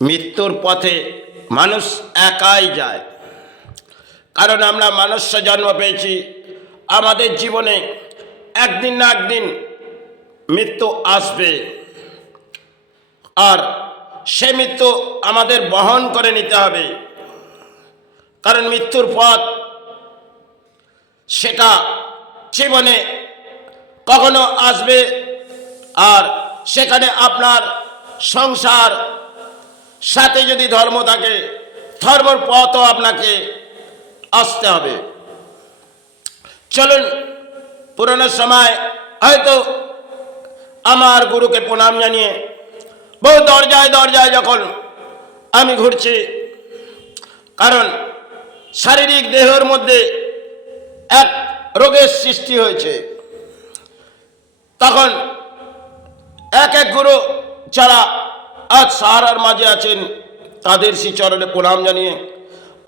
মৃত্যুর পথে মানুষ একাই যায়, কারণ আমরা মনুষ্য জন্ম পেয়েছি। আমাদের জীবনে একদিন না একদিন মৃত্যু আসবে, আর সে মৃত্যু আমাদের বহন করে নিতে হবে। কারণ মৃত্যুর পথ সেটা জীবনে কখনো আসবে, আর সেখানে আপনার সংসার সাথে যদি ধর্ম থাকে, ধর্মের পথও আপনাকে আসতে হবে। চলুন, পুরনো সময় হয়তো আমার গুরুকে প্রণাম জানিয়ে বহু দরজায় দরজায় যখন আমি ঘুরছি, কারণ শারীরিক দেহের মধ্যে এক রোগের সৃষ্টি হয়েছে, তখন এক এক গুরু যারা আজ সাহারার মাঝে আছেন তাদের শ্রীচরণে প্রণাম জানিয়ে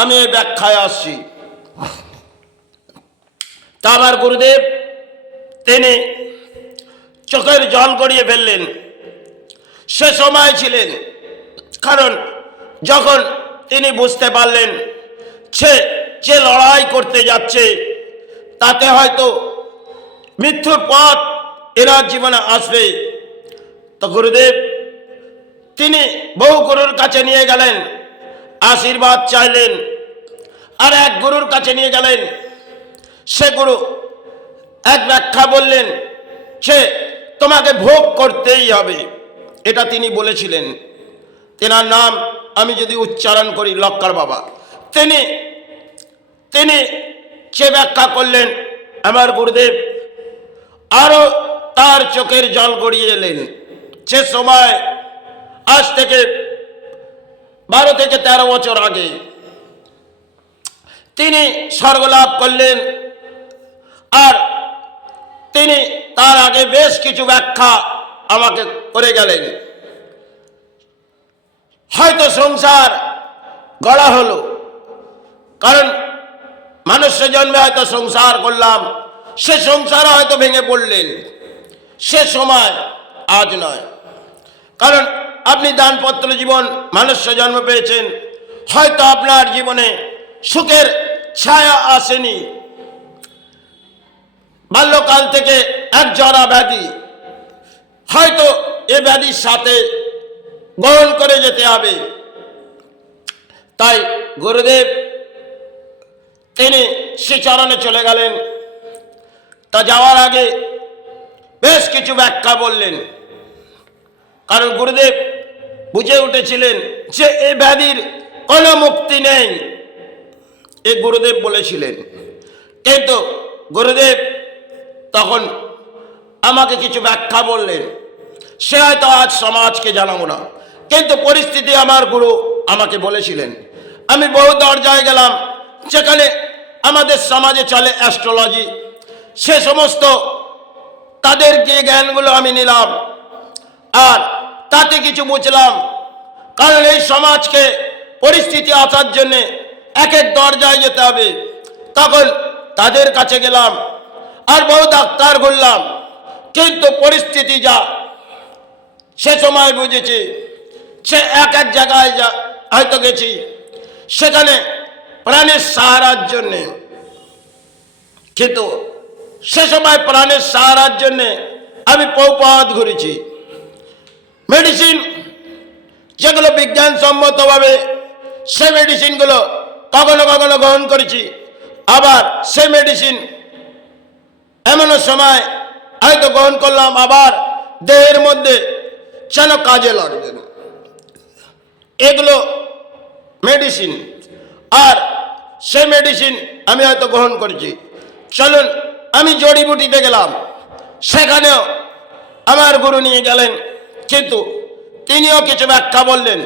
আমি এই ব্যাখ্যায় আসছি। তা আমার গুরুদেব তিনি চোখের জল গড়িয়ে ফেললেন। সে সময় ছিলেন, কারণ যখন তিনি বুঝতে পারলেন সে যে লড়াই করতে যাচ্ছে তাতে হয়তো মৃত্যুর পথ এনার জীবনে আসবে, তো গুরুদেব তিনি বহু গুরুর কাছে নিয়ে গেলেন, আশীর্বাদ চাইলেন। আর এক গুরুর কাছে নিয়ে গেলেন, সে গুরু এক ব্যাখ্যা বললেন, সে তোমাকে ভোগ করতেই হবে, এটা তিনি বলেছিলেন। তেনার নাম আমি যদি উচ্চারণ করি, লক্কার বাবা। তিনি সে ব্যাখ্যা করলেন। আমার গুরুদেব আরো তার চোখের জল গড়িয়ে এলেন। সে সময় আজ থেকে 12 থেকে 13 বছর আগে তিনি স্বর্গলাভ করলেন। আর তিনি তার আগে বেশ কিছু ব্যাখ্যা আমাকে করে গেলেন। হয়তো সংসার গড়া হলো, কারণ মানুষের জন্মে হয়তো সংসার করলাম, সে সংসার হয়তো ভেঙে পড়লেন। সে সময় আজ নয়, কারণ আপনি দানপত্র জীবন মানুষ্য জন্ম পেয়েছেন, হয়তো আপনার জীবনে সুখের ছায়া আসেনি। বাল্যকাল থেকে এক জরা ব্যাধি, হয়তো এ ব্যাধির সাথে গ্রহণ করে যেতে হবে। তাই গুরুদেব তিনি শ্রীচরণে চলে গেলেন। তা যাওয়ার আগে বেশ কিছু ব্যাখ্যা বললেন, কারণ গুরুদেব বুঝে উঠেছিলেন যে এই ব্যাধির কোনো মুক্তি নেই, এ গুরুদেব বলেছিলেন। কিন্তু গুরুদেব তখন আমাকে কিছু ব্যাখ্যা বললেন, সে হয়তো আজ সমাজকে জানাবো না, কিন্তু পরিস্থিতি আমার গুরু আমাকে বলেছিলেন। আমি বহু দরজায় গেলাম, যেখানে আমাদের সমাজে চলে অ্যাস্ট্রোলজি, সে সমস্ত তাদের যে জ্ঞানগুলো আমি নিলাম, আর তাতে কিছু বুঝলাম। কারণ এই সমাজকে পরিস্থিতি আসার জন্যে এক এক দরজায় যেতে হবে। তখন তাদের কাছে গেলাম, আর বহু ডাক্তার ঘুরলাম, কিন্তু পরিস্থিতি যা, সে সময় বুঝেছি সে এক এক জায়গায় যা হয়তো গেছি, সেখানে প্রাণের সাহারার জন্যে, কিন্তু সে সময় প্রাণের সাহারার জন্যে আমি পৌপাত ঘুরেছি। মেডিসিন যেগুলো বিজ্ঞানসম্মতভাবে, সে মেডিসিনগুলো কখনো কখনো গ্রহণ করেছি, আবার সে মেডিসিন এমনও সময় হয়তো গ্রহণ করলাম আবার দেহের মধ্যে যেন কাজে লাগবে না। এগুলো মেডিসিন, আর সে মেডিসিন আমি হয়তো গ্রহণ করেছি। চলুন, আমি জড়িবুটিতে গেলাম, সেখানেও আমার গুরু নিয়ে গেলেন, কিন্তু তিনিও কিছু ব্যাখ্যা বললেন।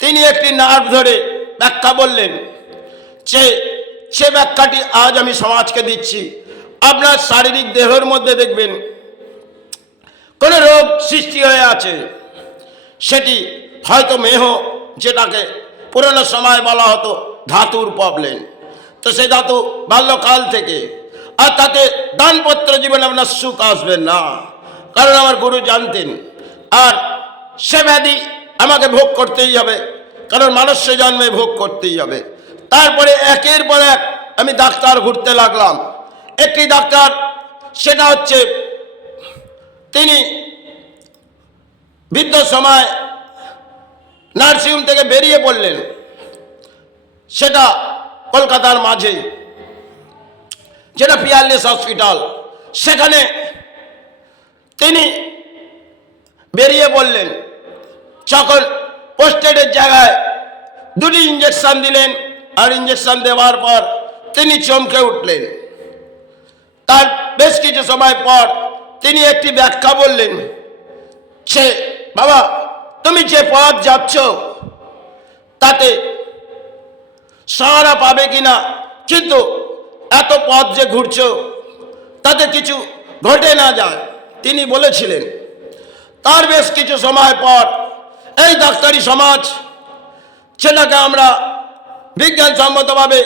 তিনি একটি নার্ভ ধরে ব্যাখ্যা বললেন, সে ব্যাখ্যাটি আজ আমি সমাজকে দিচ্ছি। আপনার শারীরিক দেহের মধ্যে দেখবেন কোনো রোগ সৃষ্টি হয়ে আছে, সেটি হয়তো মেহ, যেটাকে পুরনো সময় বলা হতো ধাতুর প্রবলেম। তো সে ধাতু বাল্যকাল থেকে, আর তাতে দানপত্র জীবনে আপনার সুখ আসবে না, কারণ আমার গুরু জানতেন। আর সে ব্যাধি আমাকে ভোগ করতেই হবে, কারণ মানুষ্য জন্মে ভোগ করতেই হবে। তারপরে একের পর এক আমি ডাক্তার ঘুরতে লাগলাম। একটি ডাক্তার, সেটা হচ্ছে তিনি বৃদ্ধ সময় নার্সিংহোম থেকে বেরিয়ে পড়লেন, সেটা কলকাতার মাঝে, যেটা পিয়ারলেস হসপিটাল। সেখানে তিনি বেরিয়ে পড়লেন, যখন পোস্টেডের জায়গায় দুটি ইঞ্জেকশন দিলেন, আর ইঞ্জেকশন দেওয়ার পর তিনি চমকে উঠলেন। তার বেশ কিছু সময় পর তিনি একটি ব্যাখ্যা বললেন, সে বাবা, তুমি যে পথ যাচ্ছ তাতে সাহারা পাবে কিনা, কিন্তু এত পথ যে ঘুরছ তাতে কিছু ঘটে না যায়, তিনি বলেছিলেন। তার বেশ কিছু সময় পর এই ডাক্তারি সমাজ, সেটাকে আমরা বিজ্ঞানসম্মতভাবে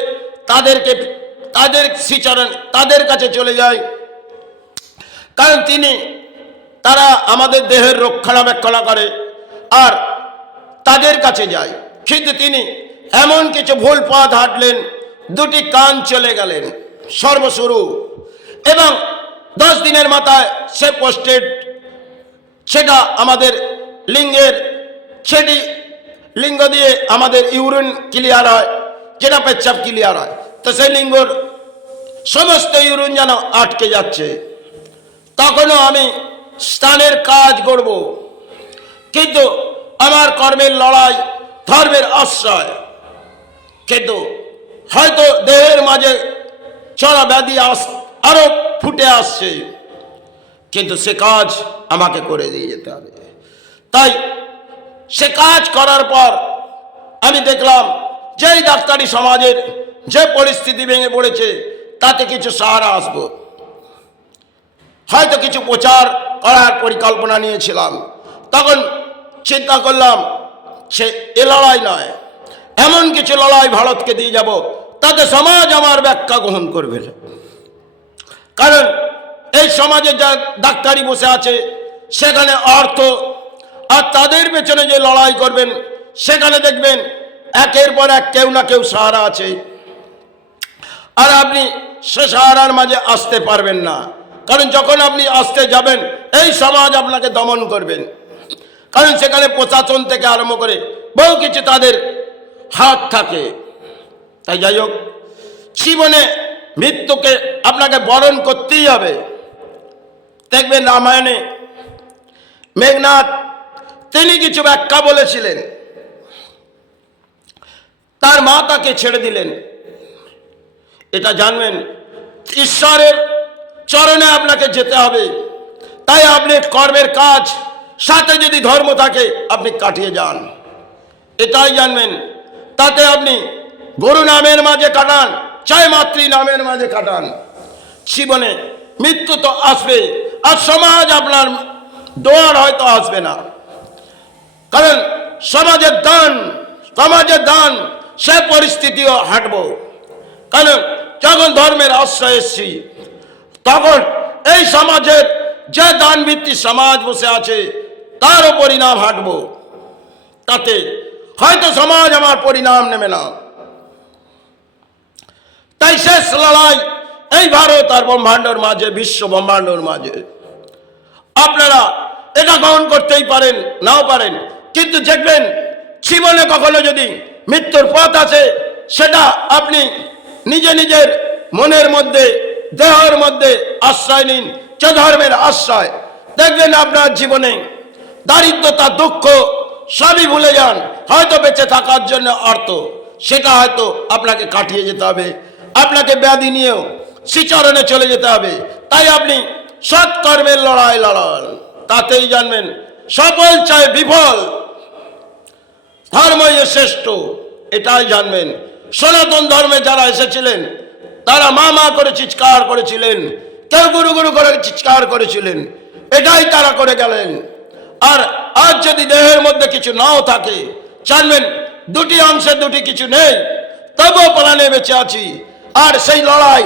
তাদের শ্রীচরণ, তাদের কাছে চলে যাই, কারণ তারা আমাদের দেহের রক্ষণাবেক্ষণ করে, আর তাদের কাছে যায়। কিন্তু তিনি এমন কিছু ভুল পথ হাঁটলেন, দুটি কান চলে গেলেন সর্বশুরু, এবং 10 দিনের মাথায় সে পোস্টেড, সেটা আমাদের লিঙ্গের, সেটি লিঙ্গ দিয়ে আমাদের ইউরিন ক্লিয়ার হয়, যেটা পেচ্ছাপ ক্লিয়ার হয়, তো সেই লিঙ্গর সমস্ত ইউরিন যেন আটকে যাচ্ছে। তখনও আমি স্নানের কাজ করব, কিন্তু আমার কর্মের লড়াই, ধর্মের আশ্রয়, কিন্তু হয়তো দেহের মাঝে চড়া ব্যাধি আরো ফুটে আসছে, কিন্তু সে কাজ আমাকে করে দিয়ে যেতে হবে। তাই সে কাজ করার পর আমি দেখলাম যে ডাক্তারি সমাজের যে পরিস্থিতি ভেঙে পড়েছে, তাতে কিছু সাহারা আসবো। হয়তো কিছু প্রচার করার পরিকল্পনা নিয়েছিলাম, তখন চিন্তা করলাম সে এ লড়াই নয়, এমন কিছু লড়াই ভারতকে দিয়ে যাব, তাতে সমাজ আমার ব্যাখ্যা গ্রহণ করবে। কারণ এই সমাজে যা ডাক্তারি বসে আছে, সেখানে অর্থ, আর তাদের পেছনে যে লড়াই করবেন, সেখানে দেখবেন একের পর এক কেউ না কেউ সাহারা আছে, আর আপনি সে সাহারার মাঝে আসতে পারবেন না। কারণ যখন আপনি আসতে যাবেন, এই সমাজ আপনাকে দমন করবেন, কারণ সেখানে প্রশাসন থেকে আরম্ভ করে বহু কিছু তাদের হাত থাকে। তাই যাই হোক, জীবনে মৃত্যুকে আপনাকে বরণ করতেই হবে। দেখবেন রামায়ণে মেঘনাদ তিনি কিছু ব্যাখ্যা বলেছিলেন, তার মা তাকে ছেড়ে দিলেন। এটা জানবেন ঈশ্বরের চরণে আপনাকে যেতে হবে। তাই আপনি কর্মের কাজ সাথে যদি ধর্ম থাকে, আপনি কাটিয়ে যান, এটাই জানবেন। তাতে আপনি গুরু নামের মাঝে কাটান, চাই মাতৃ নামের মাঝে কাটান, জীবনে মৃত্যু তো আসবে, আর সমাজ আপনার দোয়ার হয়তো আসবে না। কারণ সমাজের দান সে পরিস্থিতিও হাঁটব। কারণ যখন ধর্মের আশ্রয় এসছি, তখন এই সমাজের যে দান ভিত্তিক সমাজ বসে আছে, তারও পরিণাম হাঁটব। তাতে হয়তো সমাজ আমার পরিণাম নেবে না। তাই শেষ লড়াই এই ভারত আর ব্রহ্মাণ্ডর মাঝে, বিশ্ব ব্রহ্মাণ্ডর মাঝে। আপনারা এটা গ্রহণ করতেই পারেন, নাও পারেন, কিন্তু দেখবেন জীবনে কখনো যদি মৃত্যুর পথ আছে, সেটা আপনি নিজের মনের মধ্যে, দেহের মধ্যে আশ্রয় নিন, যে ধর্মের আশ্রয়। দেখবেন আপনার জীবনে দারিদ্রতা, দুঃখ সবই ভুলে যান। হয়তো বেঁচে থাকার জন্য অর্থ, সেটা হয়তো আপনাকে কাটিয়ে যেতে হবে, আপনাকে ব্যাধি নিয়েও শ্রীচরণে চলে যেতে হবে। তাই আপনি সৎকর্মের লড়াই লড়ান, তাতেই জানবেন সফল চায় বিফল, ধর্মই শ্রেষ্ঠ, এটাই জানবেন। সনাতন ধর্মে যারা এসেছিলেন, তারা মা মা করে চিৎকার করেছিলেন, কেউ গুরু গুরু করে চিৎকার করেছিলেন, এটাই তারা করে গেলেন। আর আজ যদি দেহের মধ্যে কিছু নাও থাকে, জানবেন দুটি অংশে দুটি কিছু নেই, তবুও প্রাণে বেঁচে আছি, আর সেই লড়াই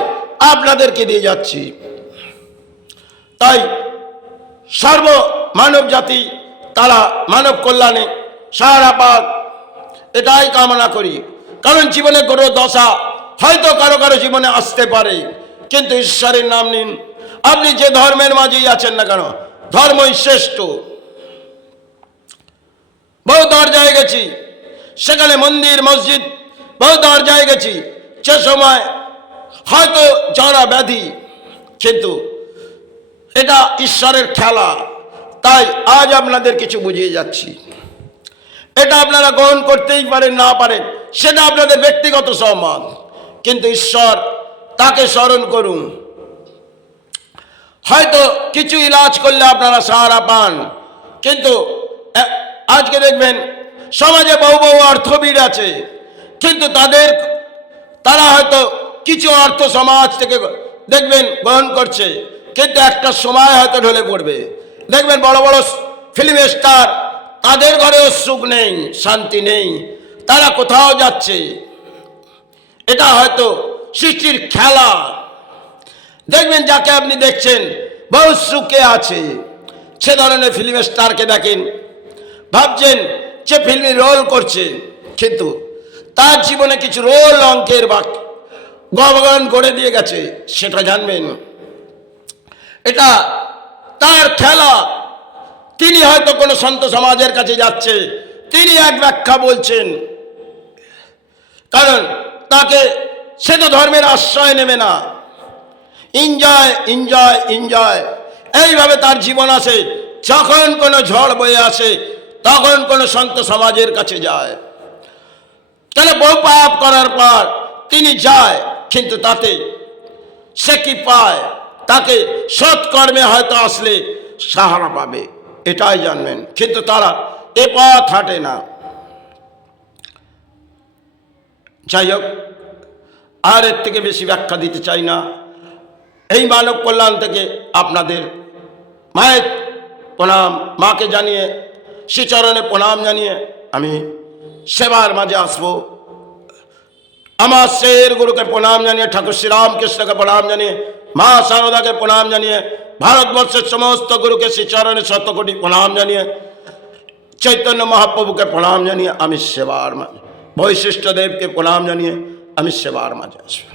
আপনাদেরকে দিয়ে যাচ্ছি। তাই সর্ব মানব জাতি, তারা মানব কল্যাণে সাহারা পাক, এটাই কামনা করি। কারণ জীবনে কোনো দশা হয়তো কারো কারো জীবনে আসতে পারে, কিন্তু ঈশ্বরের নাম নিন। আপনি যে ধর্মের মাঝেই আছেন না কেন, ধর্মই শ্রেষ্ঠ। বহু দরজায় গেছি, সেখানে মন্দির মসজিদ বহু দরজায় গেছি, সে সময় হয়তো জরা ব্যাধি, কিন্তু এটা ঈশ্বরের খেলা। তাই আজ আপনাদের কিছু বুঝিয়ে যাচ্ছি। এটা আপনারা গ্রহণ করতেই পারেন, না পারেন, সেটা আপনাদের ব্যক্তিগত সম্মান, কিন্তু ঈশ্বর, তাকে স্মরণ করুন। হয়তো কিছু ইলাজ করলে আপনারা সাহারা পান, কিন্তু আজকে দেখবেন সমাজে বহু বহু অর্থবিদ আছে, কিন্তু তারা হয়তো কিছু অর্থ সমাজ থেকে দেখবেন গ্রহণ করছে, কিন্তু একটা সময় হয়তো ঢলে পড়বে। দেখবেন বড় বড় ফিল্ম স্টার, তাদের ঘরেও সুখ নেই, শান্তি নেই, তারা কোথাও যাচ্ছে। এটা হয়তো সৃষ্টির খেলা। দেখবেন যাকে আপনি দেখছেন বহু সুখে আছে, সে ধরনের ফিল্ম স্টারকে দেখেন, ভাবছেন সে ফিল্মে রোল করছে, কিন্তু তার জীবনে কিছু রোল অঙ্কের গবগান করে দিয়ে গেছে, সেটা জানবেন। এটা তার খেলা। তিনি হয়তো কোনো সন্ত সমাজের কাছে যাচ্ছে, তিনি এক ব্যাখ্যা বলছেন, কারণ তাকে সে তো ধর্মের আশ্রয় নেবে না। এনজয় এনজয় এনজয়, এইভাবে তার জীবন আসে। যখন কোনো ঝড় বয়ে আসে, তখন কোনো সন্ত সমাজের কাছে যায়। তাহলে বহু পাপ করার পর তিনি যায়, কিন্তু তাতে সে কি পায়? তাকে সৎকর্মে হয়তো আসলে সাহারা পাবে, এটাই জানবেন, কিন্তু তারা এ পথ হাঁটে না। যাই হোক, আর এর থেকে বেশি ব্যাখ্যা দিতে চাই না। এই মানব কল্যাণ থেকে আপনাদের মায়ের প্রণাম, মাকে জানিয়ে, শ্রীচরণে প্রণাম জানিয়ে আমি সেবার মাঝে আসবো। আমার শের গুরুকে প্রণাম জানিয়ে, ঠাকুর শ্রীরামকৃষ্ণকে প্রণাম জানিয়ে, মা শারদাকে প্রণাম জানিয়ে, ভারতবর্ষের সমস্ত গুরুকে শ্রীচরণে শতকোটি প্রণাম জানিয়ে, চৈতন্য মহাপ্রভুকে প্রণাম জানিয়ে আমি সেবার মাঝে, বৈশিষ্ট্য দেবকে প্রণাম জানিয়ে আমি সেবার মাঝে আসবো।